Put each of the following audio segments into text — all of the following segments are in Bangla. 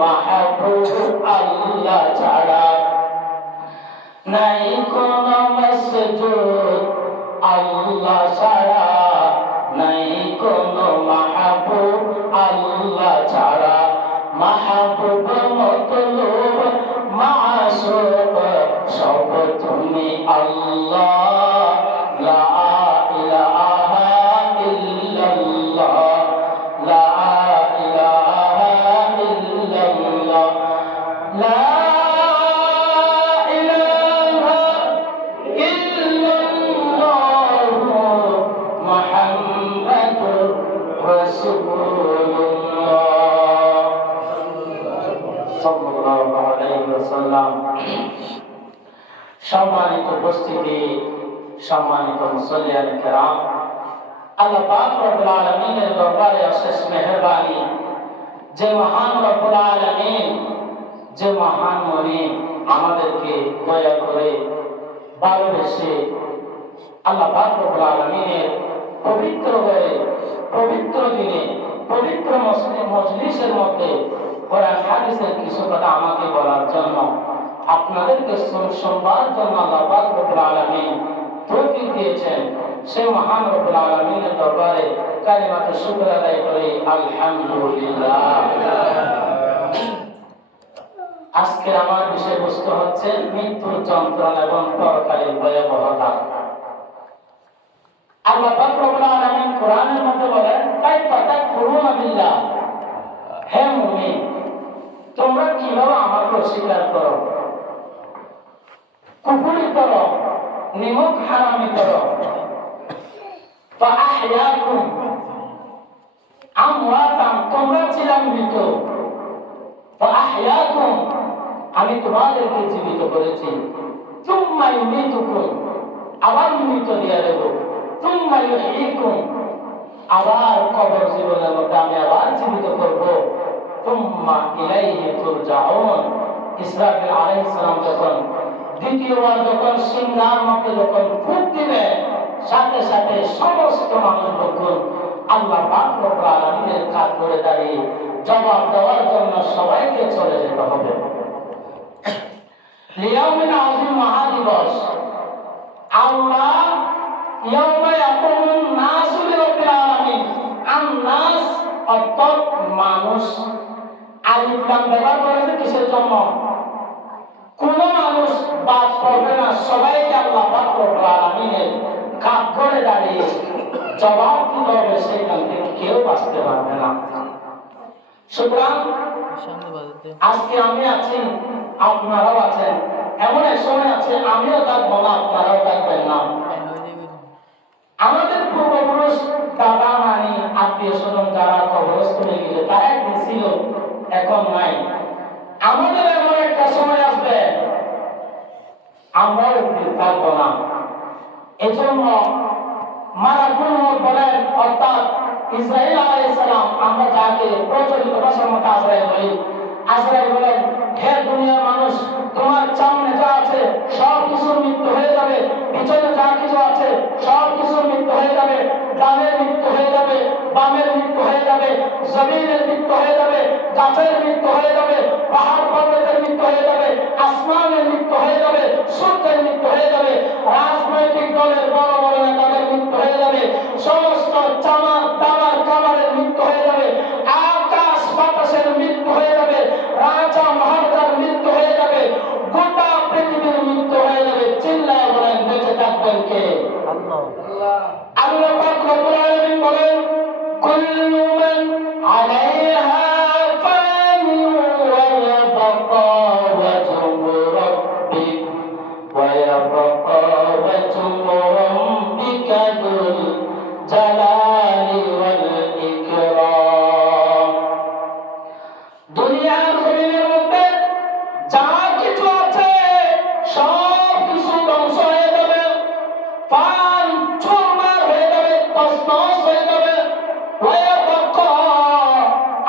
মাহবুব আল্লাহ ছাড়া নাই কোন মাসজুদ, আল্লাহ ছাড়া নাই কোন মাহবুব আল্লাহ ছাড়া। মাহবুব মতলুব মাসুক সব তুমি আল্লাহ, লা ইলাহা ইল্লাল্লাহ, লা ইলাহা ইল্লাল্লাহ, লা সম্মানিত উপস্থিতি, সম্মানিত মুসল্লিয়ান কিরাম, আল্লাহ পাক রব্বুল আলামিনের দরবারে অশেষ মেহেরবানি, যে মহান রব্বুল আলামিন, যে মহান মনিব আমাদেরকে দয়া করে ভালোবেসে আল্লাহ পাক রব্বুল আলামিনের পবিত্র হয়ে পবিত্র দিনে পবিত্র মজলিসের মধ্যে কোরআন হাদিসের কিছু কথা আমাকে বলার জন্য, আপনাদেরকে শুনবার জন্য আল্লাহ পাক রব্বুল আলামিন তৌফিক দিয়েছেন। সেই মহান রব্বুল আলামিনের দরবারে কালিমাতে শুকর আদায় করি, আলহামদুলিল্লাহ। আজকে আমার বিষয়বস্তু হচ্ছে মৃত্যুর যন্ত্রণা এবং পরকালের ভয়াবহতা। আল্লাহ পাক রব্বুল আলামিন কোরআনের মধ্যে বলেন, কাইফা তাকফুরুনা বিল্লাহ, হে মুমিন তোমরা কিভাবে আমাকে অস্বীকার করো, কুফরি করো, নিমক হারামি করো। ফাআহইয়াকুম আমওয়াতান, তোমরা ছিলাম মৃত, ফাআহইয়াকুম আমি তোমাদেরকে জীবিত করেছি। সুম্মা ইউমীতুকুম, আবার মৃত দিয়ে দেব। সুম্মা ইউহয়ীকুম, আবার কবর জীবনের মধ্যে আমি আবার জীবিত করব। সুম্মা ইলাইহি তুরজাউন, ইসরাফিল আলাইহিস সালাম যখন দ্বিতীয়বার যখন সিংহার মধ্যে যখন ফুঁক দিবে, সাথে সাথে সমস্ত মানুষ যখন আল্লাহ পাক রব্বুল আলামিনের কাজ করে দাঁড়িয়ে জবাব দেওয়ার জন্য সবাইকে চলে যেতে হবে। লিয়াউমিন আযীম, মহাদিবস। আল্লাহ ইয়াউমা ইয়াকুমুন নাসু লিরাব্বিল আলামিন, আন-নাস অর্থাৎ মানুষ। আলিফ লাম ব্যবহার করেছে কিসের জন্য? কোন মানুষ বাদ পড়বে না, সবাইকে আল্লাহ পাক রব্বুল আলামিনের কাজ করে দাঁড়িয়ে জবাব দিতে হবে, সেখান থেকে কেউ বাঁচতে পারবে না। সুতরাং আজকে আমি আছি, আপনারাও আছেন, এমন এক সময় আছে আমিও থাকবো না, আপনারাও থাকবেন না। আমাদের পূর্বপুরুষ, দাদা নানি আত্মীয় স্বজন যারা কবরস্থলে গেছে, তারা একদিন ছিল, এখন নাই। আমাদের এমন একটা সময় আসবে আমরাও একদিন থাকবো না। এজন্য মালাকুল মউত বলেন, অর্থাৎ ইসরাঈল আলাইহিস সালাম, আমরা যাকে প্রচলিত ভাষার মধ্যে আজরাইল বলি, আজরাইল বলেন, হে দুনিয়ার মানুষ, তোমার সামনে যা আছে সব কিছুর মৃত্যু হয়ে যাবে, পিছনে যা কিছু আছে সব কিছুর মৃত্যু হয়ে যাবে, ডানের মৃত্যু হয়ে যাবে, বামের মৃত্যু হয়ে যাবে, জমিনের মৃত্যু হয়ে যাবে, গাছের মৃত্যু হয়ে যাবে, পাহাড় পর্বতের মৃত্যু হয়ে যাবে, আসমানের মৃত্যু হয়ে যাবে, সূর্যের মৃত্যু হয়ে যাবে, রাজনৈতিক দলের বড় বড় নেতাদের মৃত্যু হয়ে যাবে, সমস্ত চামার দামার কামারের মৃত্যু হয়ে যাবে, আকাশ বাতাসের মৃত্যু হয়ে যাবে, রাজা মহারাজার মৃত্যু হয়ে যাবে, গোটা পৃথিবীর মৃত্যু হয়ে যাবে। চিল্লায় বলেন, বেঁচে থাকবেন কে? আল্লাহ। আল্লাহ পাক রব্বুল আলামিন বলেন, কুল্লু মান আলাইহা ফান ওয়া ইয়াবকা ওয়াজহু রাব্বিক ওয়া ইয়াবকা ওয়াজহু রাব্বিকা যুল জালালি ওয়াল ইকরাম। দুনিয়ার জমিনের মধ্যে যা কিছু আছে সব কিছু ধ্বংস হয়ে যাবে, ফান চুরমার হয়ে যাবে, তছনছ হয়ে যাবে। ওয়া ইয়াবকা,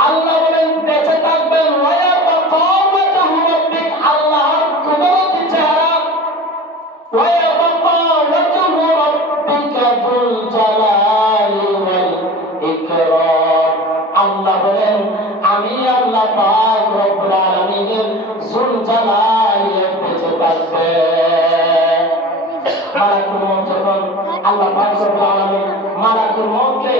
আল্লাহ বলেন বেঁচে থাকবেন, ওয়া ইয়াবকা ওয়াজহু রাব্বিক, আল্লাহর কুদরতি চেহারা, ওয়া ইয়াবকা ওয়াজহু আল্লাহ পাক রব্বুল আলামিন মালাকুল মউতকে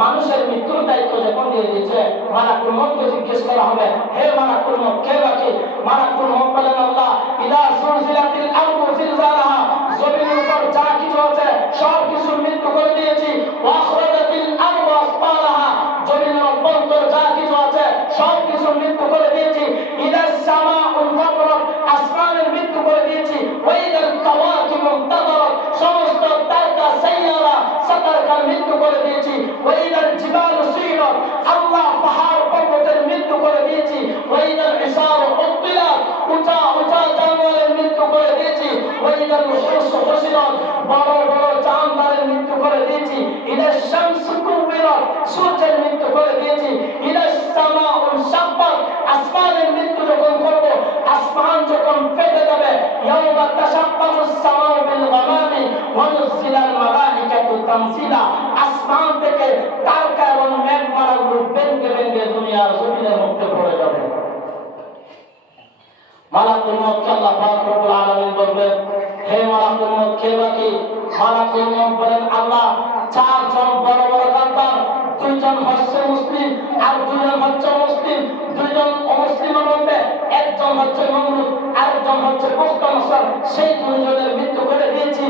মানুষের মৃত্যুর দায়িত্ব যখন দিয়ে দিয়েছে, মালাকুল মউতকে জিজ্ঞেস করা হবে, হে মালাকুল মউত, কে বাকি? মালাকুল মউত বলেন, আল্লাহ, ইদা সুলজিলাতিল আরদু জিলজালাহা, জমিনের উপর যা কিছু আছে সব কিছু মৃত্যু করে দিয়েছি। ওয়া আখরাজাতিল আরদু আসফালাহা, জমিনের অভ্যন্তর যা কিছু আছে সব কিছু মৃত্যু করে দিয়েছি। ইদাস সামাউল ফাতরাত, আসমানের মৃত্যু করে দিয়েছি। ওয়া ইদাল কাওয়াকিবু ইনতাযারাত, সমস্ত তারকা সাইয়ারা সাতারকার মৃত্যু করে দিয়েছি। ওয়া ইদাল জিবালু সুইরাত, আল্লাহ পাহাড় পর্বতের মৃত্যু করে দিয়েছি। ওয়া ইদাল ইসারু উত্তিলাত, উঁচা উঁচা জানোয়ারের মৃত্যু করে দিয়েছি। ওয়া ইদাল উহুশু হুশিরাত, বড় বড় জানোয়ারের মৃত্যু করে দিয়েছি। ইদাশ শামসু কুবিরাত, সূর্যের মৃত্যু করে দিয়েছি। ইদাশ সামাউল শাক্কাত, আসমানের মৃত্যু যখন করব, আসমান যখন ফেটে যাবে, ইয়াউমা তাশাক্কাকুস সামাউ বিল গামামি ওয়া নুজিলাল মালাইকাতু তানজিলা, আসমান থেকে তারকা এবং মেঘমালাগুলো ভেঙে ভেঙে দুনিয়ার জমিনের মধ্যে পড়ে যাবে। মালাকুল মউত আল্লাহ পাক রব্বুল আলামিন বলবেন, হে মালাকুল মউত, কে বাকি? মালাকুল মউত বলেন, আল্লাহ, চারজন বড় বড় গাদ্দার, দুইজন হচ্ছে মুসলিম আর দুইজন হচ্ছে মুসলিম, দুইজন অমুসলিমের মধ্যে একজন হচ্ছে নমরুদ আর একজন হচ্ছে বুখতানসর, সেই দুইজনের মৃত্যু করে দিয়েছি।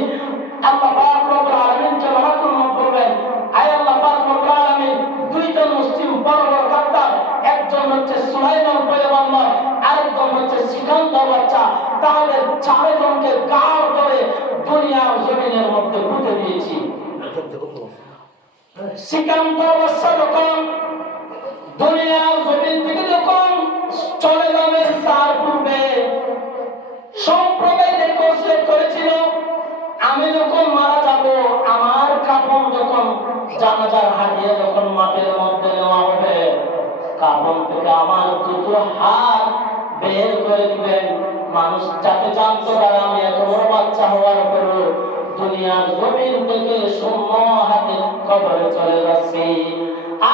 আল্লাহ পাক রব্বুল আলামিনকে মালাকুল মউত বলবেন, আয় আল্লাহ পাক রব্বুল আলামিন, দুইজন মুসলিম বড় বড় গাদ্দার, একজন হচ্ছে সুলাইমান পয়গম্বর আর একজন হচ্ছে সিকান্দার বাচ্চা, তাদের চারজনকে গাড় করে দুনিয়ার জমিনের মধ্যে পুঁতে দিয়েছি। সিকান্দার বাচ্চা যখন দুনিয়ার জমিন থেকে যখন চলে যাবে, তার পূর্বে সম্প্রদায়দেরকে ওসিয়ত করেছিল, আমি যখন মারা যাব, আমার কাফন যখন জানাজার হাদিয়া যখন মাটির মধ্যে নেওয়া হবে, কাফন থেকে আমার দুটো হাত বের করে দিবেন, মানুষ যাতে জানতে পারে আমি এত বড় বাচ্চা হওয়ার পরও দুনিয়ার জমিন থেকে শূন্য হাতে কবরে চলে যাচ্ছি।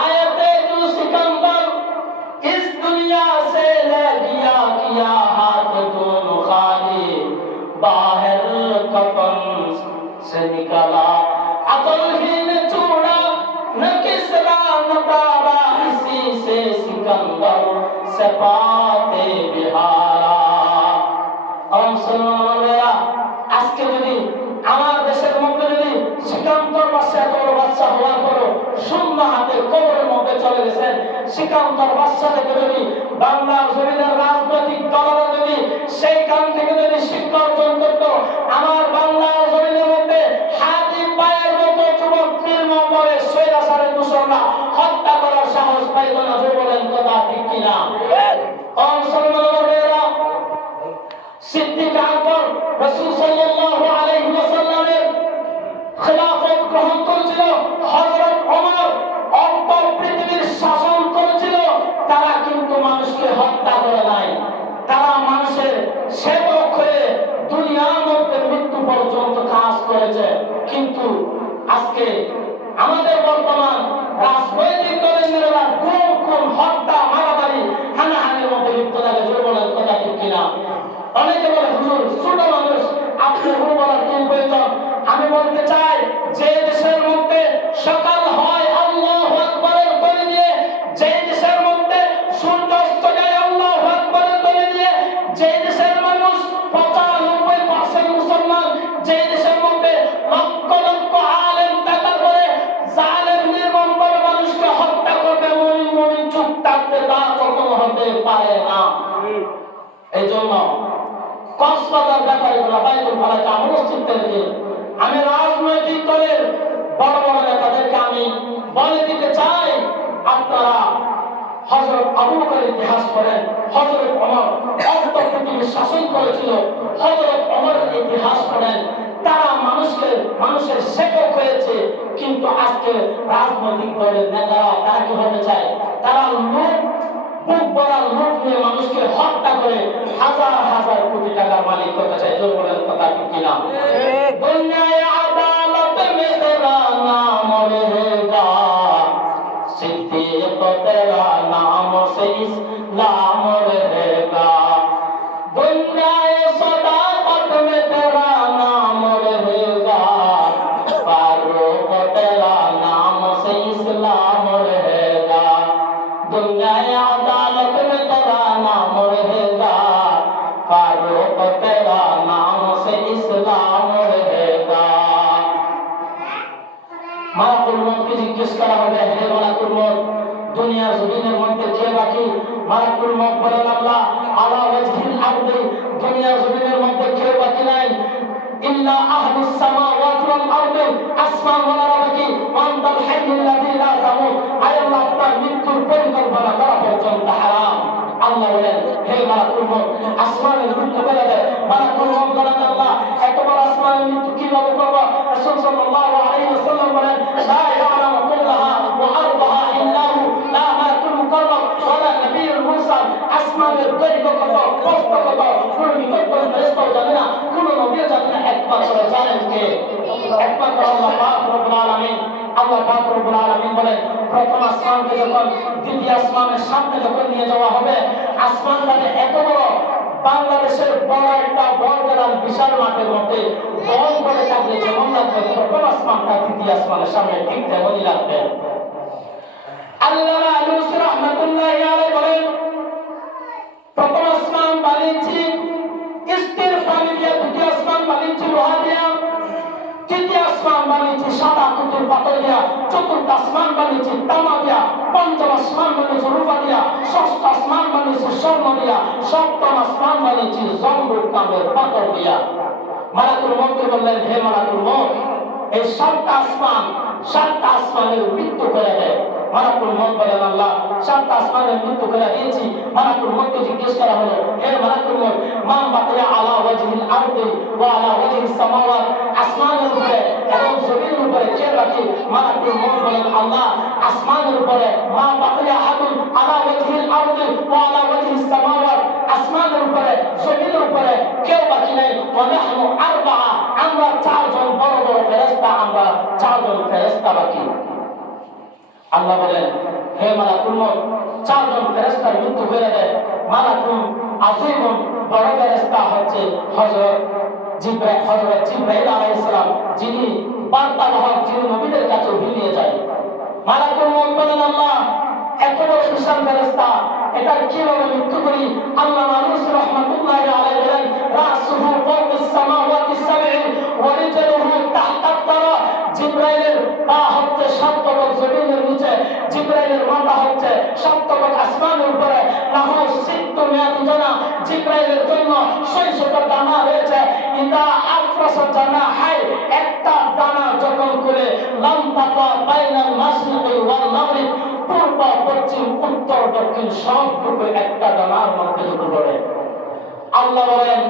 আয়াতে তু সিকান্দার इस दुनिया से ले दिया किया हाथ दोनों खाली, बाहर कफन से निकला अकल ही न छोड़ा, न किसरा न बाबा, इसी से सिकंदर से पाते बिहारा। আজকে যদি আমার দেশের মধ্যে যদি সিকান্দার বাদশা এত বড় বাদশা হওয়ার পরও শূন্য হাতে কবরের মধ্যে চলে গেছেন, সিকান্দার বাদশা থেকে যদি বাংলার জমিনের রাজনৈতিক দলরা যদি সেইখান থেকে যদি শিক্ষা অর্জন করত, আমার বাংলার জমিনের মধ্যে হাতি পায়ের মতো যুবক নির্মমভাবে স্বৈরাচারের দূষণরা হত্যা করার সাহস পাইত না। যে বলেন কথা ঠিক কিনা? সিদ্দিক আকবর রাসূল সাল্লাল্লাহু আলাইহি ওয়াসাল্লামের খিলাফত গ্রহণ করেছিল, হযরত ওমর অল্প পৃথিবীর শাসন করেছিল, তারা কিন্তু মানুষকে হত্যা করে নাই, তারা মানুষের সেবক হয়ে দুনিয়ার মধ্যে মৃত্যু পর্যন্ত কাজ করেছে। কিন্তু আজকে আমাদের বর্তমান রাজনৈতিক দলের নেতারা গুম খুন হত্যা মারামারি হানাহানির মধ্যে লিপ্ত থাকে। জোর বলেন কথা ঠিক কিনা? অনেকে বলে হুজুর ছোট মানুষ, আপনি হুজুর বলার কি প্রয়োজন? আমি বলতে চাই, যে দেশের মধ্যে সকাল হয় আল্লাহু আকবারের ধ্বনি দিয়ে, যে দেশের মধ্যে সূর্য অস্ত যায় আল্লাহু আকবারের ধ্বনি দিয়ে, যে দেশের মানুষ 95% মুসলমান, যে দেশের মধ্যে লক্ষ লক্ষ আলেম টাকা করে জালেম নির্মমভাবে মানুষকে হত্যা করবে, মুমিন চুপ থাকবে, তা কখনো হতে পারে না। এই জন্য কক্সবাজার ব্যাপারে বাইতুল ফালাকে মসজিদ থেকে আমি রাজনৈতিক দলের বড় বড় নেতাদেরকে আমি বলে দিতে চাই, আপনারা হযরত আবু বকরের ইতিহাস পড়েন, হযরত ওমর অর্ধ পৃথিবীর শাসন করেছিল, হযরত ওমরের ইতিহাস পড়েন, তারা মানুষের সেবক হয়েছে। কিন্তু আজকে রাজনৈতিক দলের নেতারা তারা কি হতে চায়? তারা লোক বুক ভরা লোক নিয়ে মানুষকে হত্যা করে হাজার হাজার কোটি টাকার মালিক হতে চায়। জোর বলেন কথা ঠিক কিনা? দুনিয়ায় আদালত মে তেরা নাম रहेगा, सिद्दीक तेरा नाम से इस्लाम रहेगा, दुनियाए सदाकत में तेरा नाम रहेगा, মালাকুল মউতকে জিজ্ঞেস করা হবে, হে মালাকুল মউত, দুনিয়ার জমিনের মধ্যে কে বাকি? মালাকুল মউত বলেন, আল্লাহ, আলা ওয়াজহিল আরদি, দুনিয়ার জমিনের মধ্যে কেউ বাকি নাই, ইল্লা আহলুস সামাওয়াতি ওয়াল আরদি, আসমান ওয়ালা বাকি, ওয়ান্তাল হাইয়ুল্লাযী লা তামুত, আয় আল্লাহ, আপনার মৃত্যুর পরিকল্পনা করা পর্যন্ত হারাম। আল্লাহ বলেন, হে মালাকুল মউত, আসমানের মৃত্যু করে দেয়। মালাকুল মউত বলেন, আল্লাহ, এত বড় আসমানের মৃত্যু কিভাবে করব? রাসূল সাল্লাল্লাহু আলাইহি ওয়াসাল্লাম বলেন, লা ইয়ালামু কুল্লাহা ওয়া আরদাহা ইল্লাহু, লা মালাকুল মুকাররম ওয়ালা নবিয়্যুল মুরসাল। আসমানের দৈর্ঘ্য কত, প্রস্থ কত, কোন নিকটতম ফেরেশতাও জানে না, কোন নবীও জানে না, একমাত্র জানেন কে? একমাত্র আল্লাহ পাক রব্বুল আলামিন। আল্লাহ পাক রব্বুল আলামিন বলেন, প্রথম আসমানকে যখন দ্বিতীয় আসমানের সামনে যখন নিয়ে যাওয়া হবে, আসমানটাকে এত বড়, বাংলাদেশের বড় একটা বড় বিশাল মাঠের মধ্যে বল করে থাকলে যেমন লাগবে, প্রথম আসমানটা দ্বিতীয় আসমানের সামনে ঠিক তেমনই লাগবে। আল্লামা আলুসি রাহমাতুল্লাহি আলাইহি বলেন, প্রথম আসমান বানিয়েছি স্টিল পানি দিয়ে, দ্বিতীয় আসমান বানিয়েছি লোহা দিয়ে, তৃতীয় আসমান বানিয়েছি সাদা কুতুর পাথর দিয়া, চতুর্থ আসমান বানিয়েছি তামা দিয়া, পঞ্চম আসমান বানিয়েছি রূপা দিয়া, ষষ্ঠ আসমান বানিয়েছি স্বর্ণ দিয়া, সপ্তম আসমান বানিয়েছি জমরুদ নামের পাথর দিয়া। মালাকুল মউত বললেন, হে মালাকুল মউত, এই সাতটা আসমানের মৃত্যু করে দেয়। মালাকুল মউত বলেন, আল্লাহ, সাতটা আসমানের মৃত্যু করে দিয়েছি। মালাকুল মউতকে জিজ্ঞেস করা হলো, হে মালাকুল মউত, মান বাকিয়া আলা ওয়াজহিল আরদি ওয়া আলা ওয়াজহিস সামাওয়াত, আসমানের উপরে এবং জমিনের উপরে কে বাকি? মালাকুল মউত বলেন, আল্লাহ, আসমানের উপরে মা বাকিয়া আহাদুন আলা ওয়াজহিল আরদি ওয়া আলা ওয়াজহিস সামাওয়াত, আসমানের উপরে জমিনের উপরে কেউ বাকি নাই। ওয়া নাহনু আরবাআ, আমরা চারজন বড় বড় ফেরেশতা, আমরা চারজন ফেরেশতা বাকি। আল্লাহ বলেন, হে মালাকুল মউত, চারজন ফেরেশতার মৃত্যু হয়ে দেয়। মালাকুল আযীমুন, বড় ফেরেশতা হচ্ছে হযরত জিবরাইল আলাইহিস সালাম, যিনি বার্তাবাহক, যিনি নবীদের কাছে ওহী নিয়ে যায়। মালাকুল মউত বলেন, আল্লাহ, এত বড় বিশাল ফেরেশতা, এটার কিভাবে মৃত্যু করি? আল্লাহ আলুসি রাহমাতুল্লাহি আলাইহি বলেন, রাসুহু ফাওকাস সামাওয়াতি সাবঈ ওয়া রিজলুহু তাহতা আত-তারা, জিবরাইলের পা হচ্ছে 7 তবক জমিনের নিচে, জিবরাইলের মাথা হচ্ছে 7 তবক আসমানের উপরে। লাহু সিত্তু মিয়াতু জানা, জিবরাইলের জন্য 600টা দানা রয়েছে। ইদা আফরাসা জানাহাই, একটা দানা যখন করে লাম তাফা বাইনাল মাশরিকি ওয়াল মাগরিব, পূর্ব পশ্চিম উত্তর দক্ষিণ সবটুকু একটা দানার মধ্যে ঢুকে পড়ে। আল্লাহ বলেন,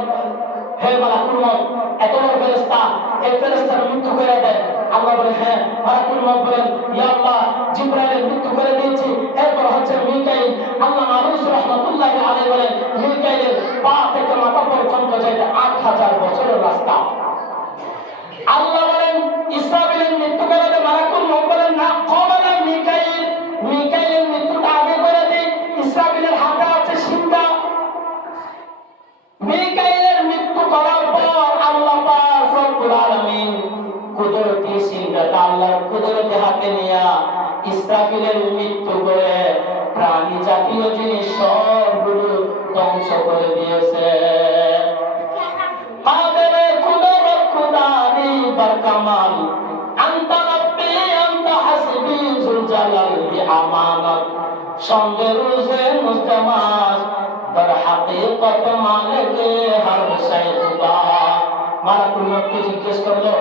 হে মালাকুল মউত, এত বড় ফেরেশতা, এই ফেরেশতার মৃত্যু করে দেন। আল্লাহ বলেন, হ্যাঁ। মালাকুল মউত বলেন, ইয়া আল্লাহ, জিবরাইলের মৃত্যু করে দিয়েছি। এরপর হচ্ছে মিকাইল। আল্লাহ আলুসি রাহমাতুল্লাহি আলাইহি বলেন, মিকাইলের পা থেকে মাথা পর্যন্ত যেতে 8000 বছরের রাস্তা। আল্লাহ বলেন, ইসরাফিলের মৃত্যু করে দেন। মালাকুল মউত বলেন, না, কবলা মিকাইলের মৃত্যুটা আগে করে দিই। ইসরাফিলের হাতে আছে সিংহা। মিকাইলের মৃত্যু করার পর আল্লাহ পাক রব্বুল আলামিন কুদরতি সিংহাটা আল্লাহর কুদরতি হাতে নিয়ে ইসরাফিলের মৃত্যু করে প্রাণী জাতীয় জিনিস সবগুলো ধ্বংস করে দিয়েছে। কাদেরে কুদরত খুদানি বরকামাল, আনতা রব্বি আনতা হাসবি যুল জালালি আমানত, সঙ্গে রোজে মুজতামাজ দর হাকিকত মালিকে হর শাই খুদা। মালাকুল মউতকে জিজ্ঞেস করলো,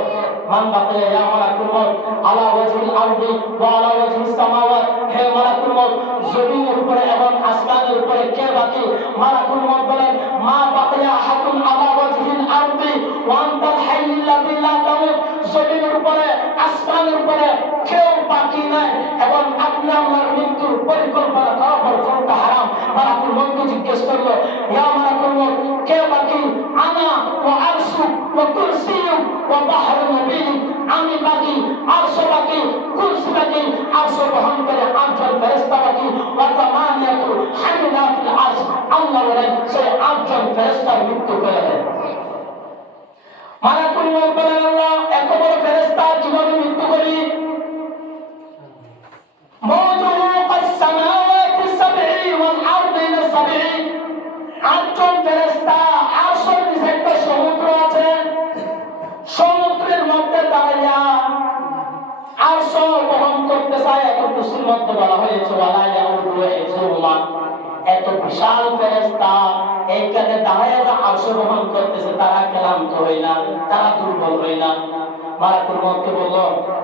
মান বাকিয়া ইয়া মালাকুল মউত আলা ওয়াজহিল আরদি ওয়া আলা ওয়াজহিস সামাওয়াত, হে মালাকুল মউত, জমিনের উপরে এবং আসমানের উপরে কে বাকি? মালাকুল মউত বলেন, মা বাকিয়া আহাদুন আলা ওয়াজহিল আরদি ওয়া আনতাল হাইয়ুল্লাযী লা তামুত, জমিনের উপরে আসমানের উপরে কেউ বাকি নাই এবং আপনি আমার মৃত্যুর পরিকল্পনা করা পর্যন্ত হারাম। মালাকুল মউতকে জিজ্ঞেস করলো, ইয়া মালাকুল মউত, কে বাকি? আনা ওয়া আরশু ওয়া কুরসিয়্যু ওয়া বাহরু নবীয়্যি, আমি বাকি, আরশ বাকি, কুরসি বাকি, আরশ বহন করে 8 জন ফেরেশতা বাকি, ওয়া তামানিয়াতু হামিলাতুল আরশ। আল্লাহ বলেন, সেই 8 জন ফেরেশতার মৃত্যু করে দেন। মালাকুল মউত বলেন, আল্লাহ, এত বড় ফেরেশতা কিভাবে মৃত্যু করি? মওজুহু কাস সামাওয়াতি সাবঈ ওয়াল আরদিনা সাবঈ, 8 জন ফেরেশতা, আরশের নিচে একটা সমুদ্র আছে, সমুদ্রের মধ্যে দাঁড়াইয়া আরশ কুরসির মধ্যে বলা হয়েছে ওয়ালা ইয়াউদু হিফযুহুমা, এত বিশাল ফেরেশতা এইখানে দাঁড়ায় যা আরশ বহন করতেছে, তারা ক্লান্ত হয় না, তারা দুর্বল হয় না। মালাকুল মউতকে বলল,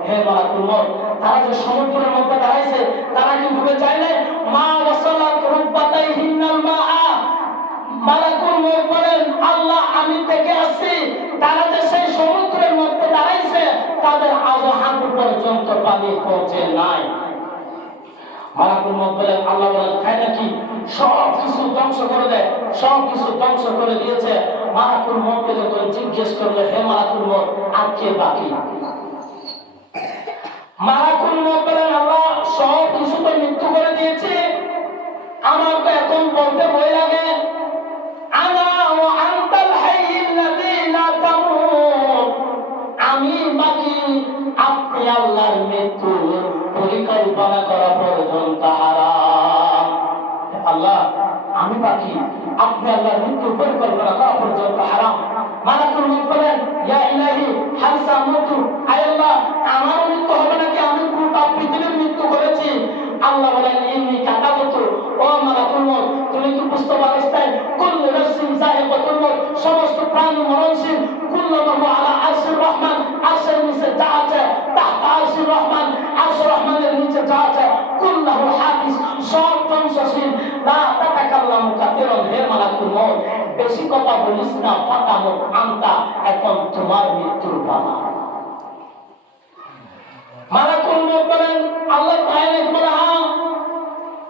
হে মালাকুল মউত, তারা যে সমুদ্রের মধ্যে দাঁড়াইছে, তারা কি ডুবে যায় না? মা ওয়াসালাত রুকবাতাইহিন্নাল মাআ। মালাকুল মউত বলেন, আল্লাহ আমি থেকে আসছি, তারা যে সেই সমুদ্রের মধ্যে দাঁড়াইছে, তাদের আজও হাঁটু পর্যন্ত পানি পৌঁছে নাই। মালাকুল মউত বলেন, আল্লাহ বলেন, তাই নাকি? সব কিছু ধ্বংস করে দেয়, সব কিছু ধ্বংস করে দিয়েছে। মালাকুল মউতকে যখন জিজ্ঞেস করলে, হে মালাকুল মউত, আর কে বাকি? মালাকুল মউত বলেন, আল্লাহ সব কিছু তো মৃত্যু করে দিয়েছে, আমার তো এখন বলতে ভয় লাগে। আনা ওয়া আনতাল হাইয়্যুল্লাযী লা তামুত, আমি বাকি, আপনি আল্লাহর মৃত্যু পরিকল্পনা করা পর্যন্ত হারাম। আল্লাহ আমি বাকি, আপনি আল্লাহর মৃত্যু পরিকল্পনা করা পর্যন্ত হারাম। মালাকুল মউত বলেন, ইয়া ইলাহি হাল সামুতু, আয় আল্লাহ আমার মৃত্যু হবে নাকি? আমি পুরো পৃথিবীর মৃত্যু করেছি। আল্লাহ বলেন, ইন্নী কাতাবতু, ও মালাকুল মউত তুমি কি বুঝতে পারছ না? কুল্লু নাফসিন যায়িকাতুল মউত, সমস্ত প্রাণী মরণশীল। কুল্লু মাহু আলা আরশির রহমান, আরশের নিচে যা আছে, তাহতা আরশির রহমান, আরশের রহমানের নিচে যা আছে, কুল্লুহু হাদিস, সব ধ্বংসশীল। লা তাতাকাল্লামু কাসীরান, হে মালাকুল মউত বেশি কথা বলিস না, ফাতামুত আনতা, এখন তোমার মৃত্যুর পালা। মালাকুল মউত বলেন, আল্লাহ তাআলা বলেন, হ্যাঁ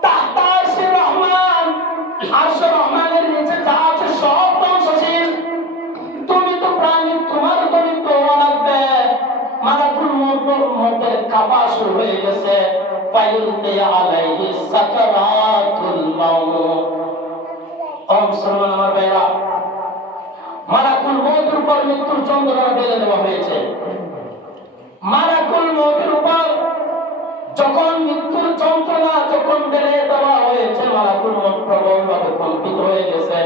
তাহতা আরশির রহমান, আরশের রহমানের নিচে যা আছে সব ধ্বংসশীল। তুমি তো প্রাণী, তোমার তো মৃত্যু লাগবে। মালাকুল মউতের কাঁপা শুরু হয়ে গেছে। ফায়ুলকি আলাইহি সাকারাতুল মাউত। ও মুসলমান আমার ভাইরা, মালাকুল মউতের উপর মৃত্যুর যন্ত্রণা ঢেলে দেওয়া হয়েছে। মালাকুল মউতের উপর যখন মৃত্যুর যন্ত্রণা যখন ঢেলে দেওয়া হয়েছে, মালাকুল মউত প্রবলভাবে কম্পিত হয়ে গেছে।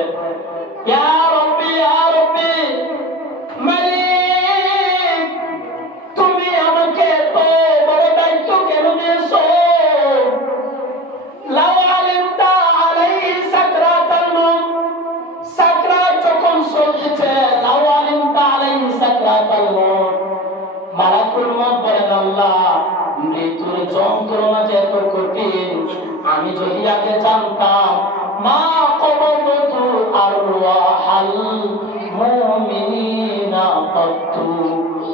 ইয়া রাব্বি, ইয়া রাব্বি, মালিক তুমি আমাকে এত বড় দায়িত্ব কেন দিয়েছো? লাউ আলিমতা আলাইহি সাকরাতাল মউত, সাকরাত যখন চলতেছে, লাউ আলিমতা আলাইহি সাকরাতাল মউত, মালাকুল মউত বলেন, আল্লাহ মৃত্যুর যন্ত্রণা যে এত কঠিন, আমি যদি আগে জানতাম, মা কবদতু আরওয়াহাল মুমিনিনা কাত্তু।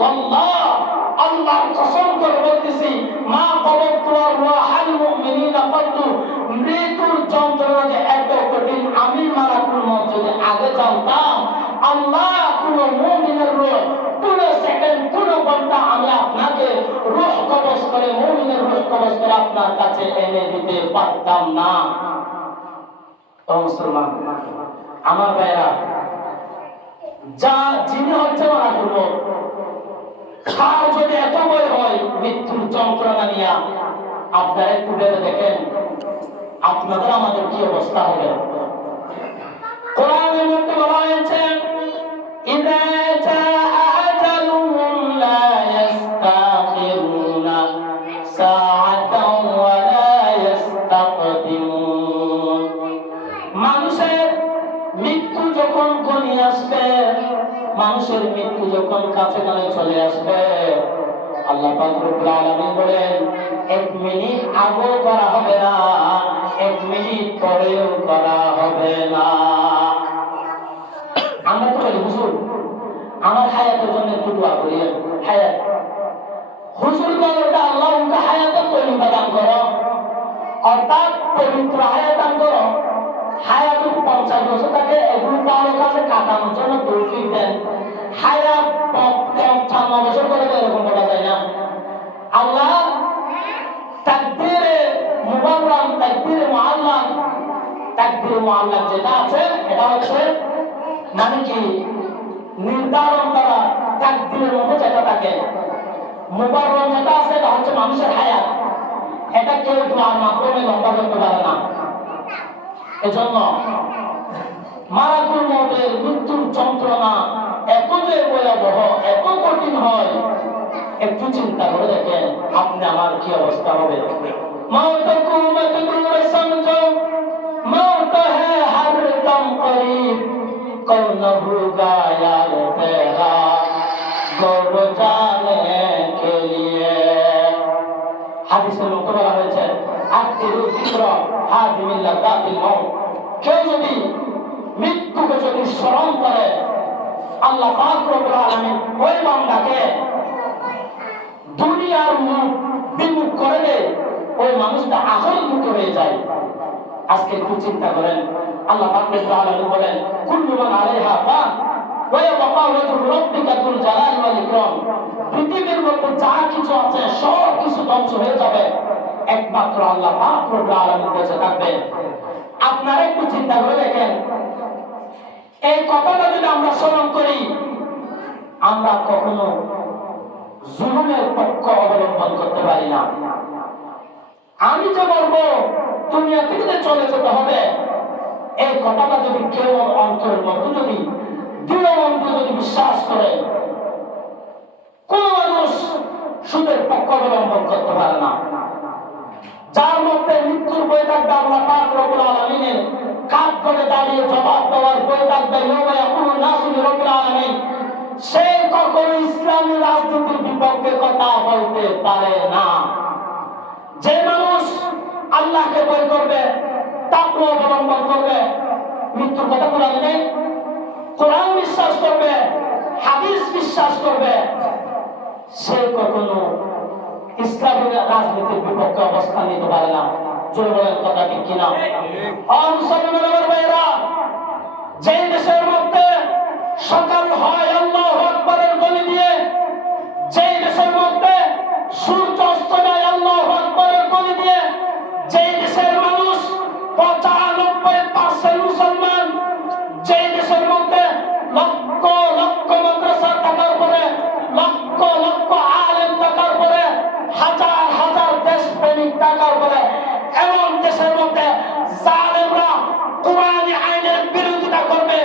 আল্লাহ, আল্লাহর কসম করে বলতেছি, মা কবদতু আরওয়াহাল মুমিনিনা কাত্তু, মৃত্যুর যন্ত্রণা যে এত কঠিন, আমি মালাকুল মউত যদি আগে জানতাম, আল্লাহ কোন মুমিনের রূহ কোন সেকেন্ড কোন ঘন্টা আমি আপনাকে রূহ কবজ করে, মুমিনের রূহ কবজ করে আপনার কাছে এনে দিতে পারতাম না। ও মুসলমান আমার ভাইরা, যা যিনি হচ্ছে মালাকুল মউত, তার যদি এত ভয় হয় মৃত্যুর যন্ত্রণা নিয়ে, আপনারা একটু ভেবে দেখেন আপনাদের আমাদের কি অবস্থা হবে। কোরআনের মধ্যে বলা হয়েছে, ইযা জাআ আজালুহুম লা ইস্তাখিরুনা সাআতাও ওয়া লা ইস্তাকদিমুন। মানুষের মৃত্যু যখন ঘনিয়ে আসবে, মানুষের মৃত্যু যখন কাছে কাছে চলে আসবে, আল্লাহ পাক রব্বুল আলামিন বলেন, এক মিনিট আগেও করা হবে না, এক মিনিট পরেও করা হবে না। আমরা তো বলি, হুজুর আমার হায়াতের জন্য একটু দোয়া করিয়েন। হায়াত হুজুর বলটা আল্লাহ উনকা হায়াতের তৈরিবা দান করো, অর্থাৎ পবিত্র হায়াত দান করো। হায়াত 50 বছর থাকে, এগুলো তার কাছে কাটানোর জন্য তৌফিক দেন। হায়াত 55 বছর করে এরকম বলা যায় না। আল্লাহ তাকদীরে মুবাররাম, তাকদীরে মুআল্লাম, তাকদীরে মুআল্লাম যেটা আছে এটা হচ্ছে মানে কি নির্ধারণ করা তাকদীরের মধ্যে যেটা থাকে। মুবাররাম যেটা আছে এটা হচ্ছে মানুষের হায়াত, এটা কেউ দোয়ার মাধ্যমে লম্বা করতে পারে না। এজন্য মালাকুল মউতের মৃত্যুর যন্ত্রণা এত যে ভয়াবহ, এত কঠিন হয়, একটু চিন্তা করে দেখেন আপনি আমার কি অবস্থা হবে। मौत को मत दूर समझो, मौत है हर दम करीब, कौन होगा यार तेरा गौर जाने के लिए। হাদিসের মধ্যে বলা হয়েছে আখিরু যিকরা হাদিমিল লাযাতিল মাউত, কেউ যদি মৃত্যুকে যদি স্মরণ করে আল্লাহ পাক রব্বুল আলামিন ওই বান্দাকে দুনিয়ার মুখ বিমুখ করে দেয়, ওই মানুষটা আখিরাত মুখ হয়ে যায়। আজকে একটু চিন্তা করেন, আল্লাহ পাক রব্বুল আলামিন বলেন কুল্লু মান আলাইহা ফান ওয়া ইয়াবকা ওয়াজহু রাব্বিকা যুল জালালি ওয়াল ইকরাম, পৃথিবীর মধ্যে যা কিছু আছে সব কিছু ধ্বংস হয়ে যাবে, একমাত্র আল্লাহ পাক রব্বুল আলামিন বেঁচে থাকবে। আপনারা একটু চিন্তা করে দেখেন, এই কথাটা যদি আমরা স্মরণ করি, আমরা কখনো জুলুমের পক্ষ অবলম্বন করতে পারি না। আমি যে বলবো দুনিয়া থেকে চলে যেতে হবে, এই কথাটা যদি কেউ অন্তরের মধ্যে যদি দৃঢ় মনে যদি বিশ্বাস করে, কোন মানুষ সুদের পক্ষ অবলম্বন করতে পারে না। যার মধ্যে মৃত্যুর বই থাকবে আল্লাহ পাক রব্বুল আলামিনের কাঠ করে দাঁড়িয়ে জবাব দেওয়ার বই থাকবে ইয়াউমা ইয়াকুলুন নাসু লিরাব্বিল আলামিন, সে কখনো ইসলামী রাজনীতির বিপক্ষে কথা বলতে পারে না। যে মানুষ আল্লাহকে ভয় করবে, তাকওয়া অবলম্বন করবে, মৃত্যুর কথা কোরআনে নেই, কোরআন বিশ্বাস করবে, হাদিস বিশ্বাস করবে, সে কখনো ইসলামী রাজনীতির বিপক্ষে অবস্থান নিতে পারে না। জোরে বলেন কথা ঠিক কিনা? মুসলমানের ভাইরা, যে দেশের মধ্যে সকাল হয় আল্লাহু আকবারের ধ্বনি দিয়ে, যে দেশের মধ্যে সূর্য অস্ত যায় আল্লাহু আকবারের ধ্বনি দিয়ে, যে দেশের মানুষ 95% মুসলমান, যে দেশের মধ্যে লক্ষ লক্ষ মাদ্রাসা থাকার পরে, লক্ষ লক্ষ আলেম থাকার পরে, হাজার হাজার দেশপ্রেমিক থাকার পরে, এমন দেশের মধ্যে জালেমরা কোরআনী আইনের বিরোধিতা করবে,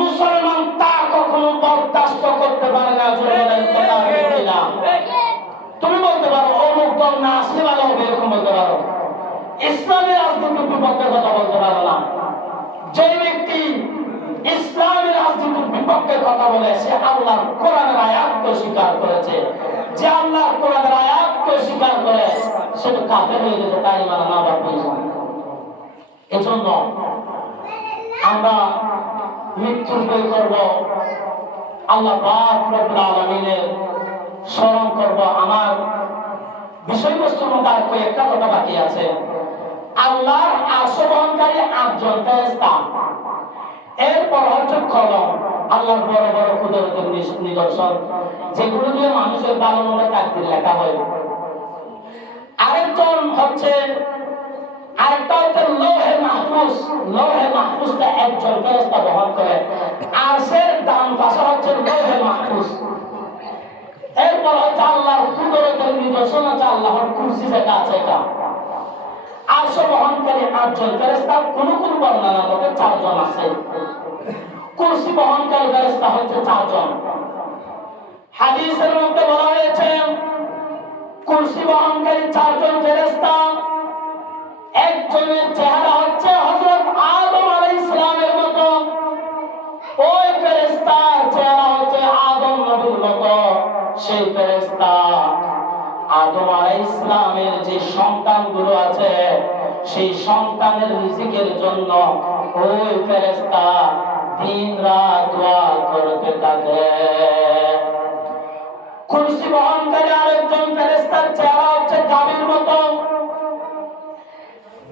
মুসলমান তা কখনো বরদাস্ত করতে পারে না। জোরে বলেন কথা ঠিক কিনা? তুমি বলতে পারো অমুক দল না আসলে ভালো হবে, এরকম বলতে পারো, ইসলামী রাজনীতির বিপক্ষে কথা বলতে পারো না। যে ব্যক্তি ইসলামী রাজনীতির বিপক্ষে কথা বলে, সে আল্লাহর কোরআনের আয়াতকে স্বীকার করেছে। যে আল্লাহর কোরআনের আয়াতকে স্বীকার করে, সে তো কাফের হয়ে গেছে, তাই মানে না বাদ হয়ে যায়। এজন্য আমরা মৃত্যুর বই করব, আল্লাহ পাক রব্বুল আলামিনের স্মরণ করব। আমার বিষয়বস্তুর মধ্যে আর কয়েকটা কথা বাকি আছে। আল্লাহর আরশ বহনকারী 8 জন ফেরেশতা, এরপর হচ্ছে কলম, আল্লাহর বড় বড় কুদরতের নিদর্শন, যেগুলো দিয়ে মানুষের ভালো মন্দ তাকদীর লেখা হয়। আরেকটা হচ্ছে লৌহে মাহফুজ। লৌহে মাহফুজটা একজন ফেরেশতা বহন করে, আরশের ডান পাশে হচ্ছে লৌহে মাহফুজ। এরপর হচ্ছে আল্লাহর কুদরতের নিদর্শন, হচ্ছে আল্লাহর কুরসি যেটা আছে এটা। আরশ বহনকারী 8 জন ফেরেশতা, কোন কোন বর্ণনার মধ্যে 4 জন আছে। কুরসি বহনকারী ফেরেশতা হচ্ছে 4 জন। হাদিসের মধ্যে বলা হয়েছে কুরসি বহনকারী 4 জন ফেরেশতা, একজনের চেহারা হচ্ছে হযরত আদম আলাইহিস সালামের মতো, ওই ফেরেশতার চেহারা হচ্ছে আদম নবীর মতো। সেই ফেরেশতা আদম আলাইহিস সালামের যে সন্তানগুলো আছে, সেই সন্তানের রিজিকের জন্য ওই ফেরেশতা দিন রাত দোয়া করতে থাকে। কুরসি বহনকারী আরেকজন ফেরেশতার চেহারা হচ্ছে গাভীর মতো।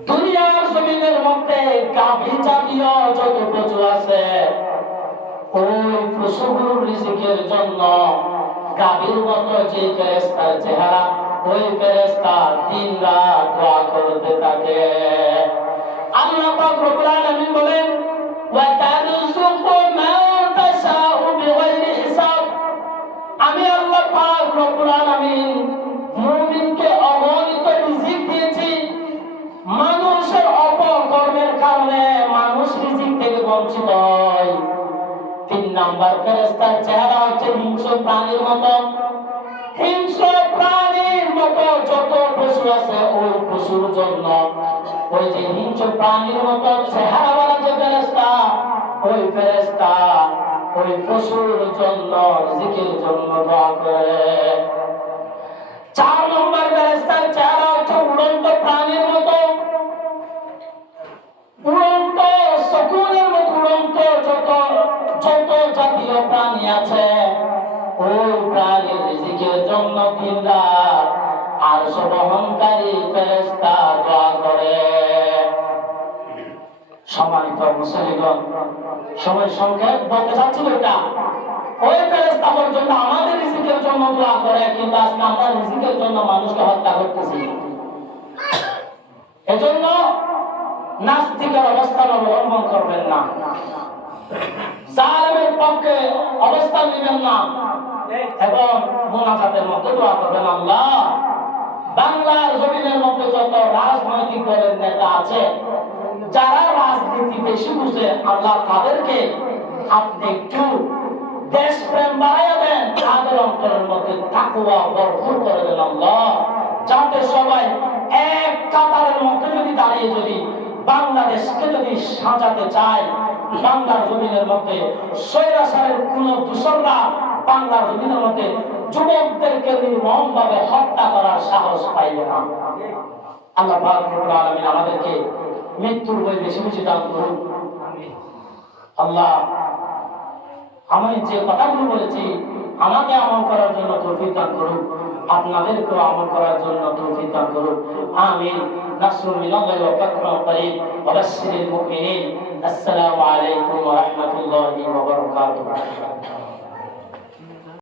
দুনিয়ার জমিনের মধ্যে গাভী জাতীয় যত পশু আছে, ওই পশুগুলোর রিজিকের জন্য গাভীর মতো যে ফেরেশতার চেহারা, ওই ফেরেশতা দিন রাত দোয়া করতে থাকে। আল্লাহ পাক রব্বুল আলামিন বলেন ওয়া তারযুকু মান তাশাউ বিগাইরি হিসাব, আমি আল্লাহ পাক রব্বুল আলামিন মুমিনকে অগণিত রিজিক দিয়েছি। মানুষের অপকর্মের কারণে মানুষ রিজিক থেকে বঞ্চিত হয়। 3 নাম্বার ফেরেশতার চেহারা হচ্ছে হিংস্র প্রাণীর মতো। হিংস্র প্রাণীর মতো যত পশু আছে, ওই পশু পশুর জন্য, ওই যে হিংস্র প্রাণীর মতো চেহারাওয়ালা যে ফেরেশতা, ওই ফেরেশতা ওই পশুর জন্য রিজিকের জন্য দোয়া করে। 4 নম্বর ফেরেশতার চেহারা হচ্ছে উড়ন্ত প্রাণীর মতো, উড়ন্ত শকুনের মতো, উড়ন্ত যত জাতীয় প্রাণী আছে ওই প্রাণীর রিজিকের জন্য দিন-রাত আরশ বহনকারী ফেরেশতা দোয়া করে। সম্মানিত মুসলিমগণ, সময় সংক্ষেপ বলতে চাচ্ছিল এটা, ওই ফেরেশতা পর্যন্ত আমাদের রিজিকের জন্য দোয়া করে, কিন্তু আজকে আমরা রিজিকের জন্য মানুষকে হত্যা করতেছি। এজন্য নাস্তিকের অবস্থান অবলম্বন করবেন না, জালেমের পক্ষে অবস্থান নেবেন না, এবং মুনাজাতের মধ্যে দোয়া করবেন, আল্লাহ বাংলার জমিনের মধ্যে যত রাজনৈতিক দলের নেতা আছে, যারা রাজনীতি বেশি বুঝে, আল্লাহ তাদেরকে আপনি একটু দেশপ্রেম বাড়াইয়া দেন, তাদের অন্তরের মধ্যে তাকওয়া ভরপুর করে দেন আল্লাহ, যাতে সবাই এক কাতারের মধ্যে যদি দাঁড়িয়ে যদি বাংলাদেশকে যদি সাজাতে চায়, বাংলার জমিনের মধ্যে স্বৈরাচারের কোন দূষণরা বাংলার জমিনের মধ্যে যুবকদেরকে নির্মমভাবে হত্যা করার সাহস পাইবে না। আল্লাহ পাক রব্বুল আলামিন আমাদেরকে মৃত্যুর ভয় বেশি বেশি দান করুন। আল্লাহ, আমি যে কথাগুলো বলেছি আমাকে আমল করার জন্য তৌফিক দান করুন, আপনাদেরকেও আমল করার জন্য তৌফিক দান করুন। আমিন। নাসরুম মিনাল্লাহি ওয়া ফাতহুন করিব ওয়া বাশশিরিল মুমিনিন। আসসালামু আলাইকুম ওয়া রাহমাতুল্লাহি ওয়া বারাকাতুহু।